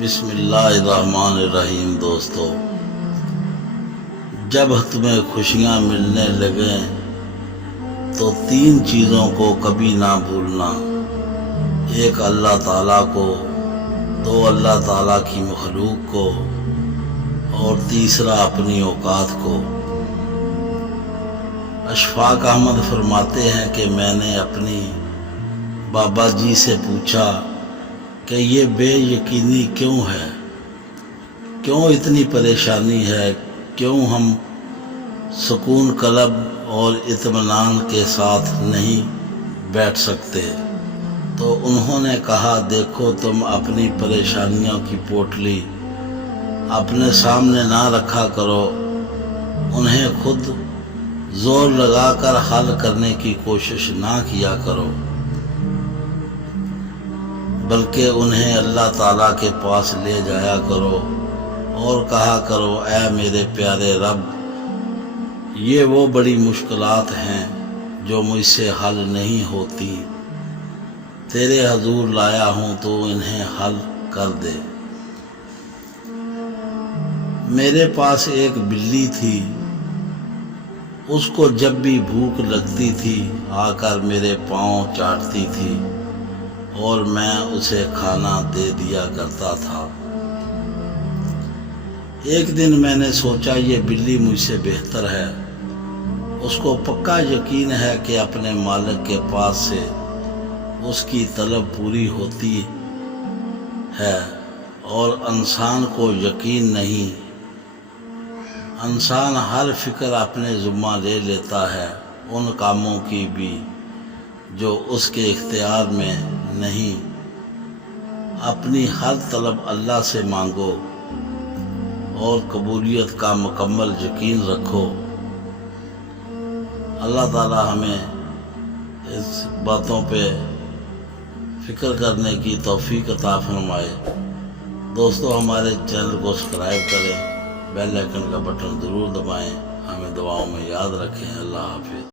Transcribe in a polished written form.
بسم اللہ الرحمن الرحیم۔ دوستو، جب تمہیں خوشیاں ملنے لگیں تو 3 چیزوں کو کبھی نہ بھولنا۔ 1 اللہ تعالیٰ کو، 2 اللہ تعالیٰ کی مخلوق کو، اور تیسرا اپنی اوقات کو۔ اشفاق احمد فرماتے ہیں کہ میں نے اپنی بابا جی سے پوچھا کہ یہ بے یقینی کیوں ہے، کیوں اتنی پریشانی ہے، کیوں ہم سکون قلب اور اطمینان کے ساتھ نہیں بیٹھ سکتے؟ تو انہوں نے کہا، دیکھو، تم اپنی پریشانیوں کی پوٹلی اپنے سامنے نہ رکھا کرو، انہیں خود زور لگا کر حل کرنے کی کوشش نہ کیا کرو، بلکہ انہیں اللہ تعالیٰ کے پاس لے جایا کرو اور کہا کرو، اے میرے پیارے رب، یہ وہ بڑی مشکلات ہیں جو مجھ سے حل نہیں ہوتی، تیرے حضور لایا ہوں تو انہیں حل کر دے۔ میرے پاس ایک بلی تھی، اس کو جب بھی بھوک لگتی تھی آ کر میرے پاؤں چاٹتی تھی اور میں اسے کھانا دے دیا کرتا تھا۔ ایک دن میں نے سوچا یہ بلی مجھ سے بہتر ہے، اس کو پکا یقین ہے کہ اپنے مالک کے پاس سے اس کی طلب پوری ہوتی ہے، اور انسان کو یقین نہیں، انسان ہر فکر اپنے ذمہ لے لیتا ہے، ان کاموں کی بھی جو اس کے اختیار میں نہیں۔ اپنی ہر طلب اللہ سے مانگو اور قبولیت کا مکمل یقین رکھو۔ اللہ تعالی ہمیں اس باتوں پہ فکر کرنے کی توفیق عطا فرمائے۔ دوستو، ہمارے چینل کو سبسکرائب کریں، بیل آئیکن کا بٹن ضرور دبائیں، ہمیں دعاؤں میں یاد رکھیں۔ اللہ حافظ۔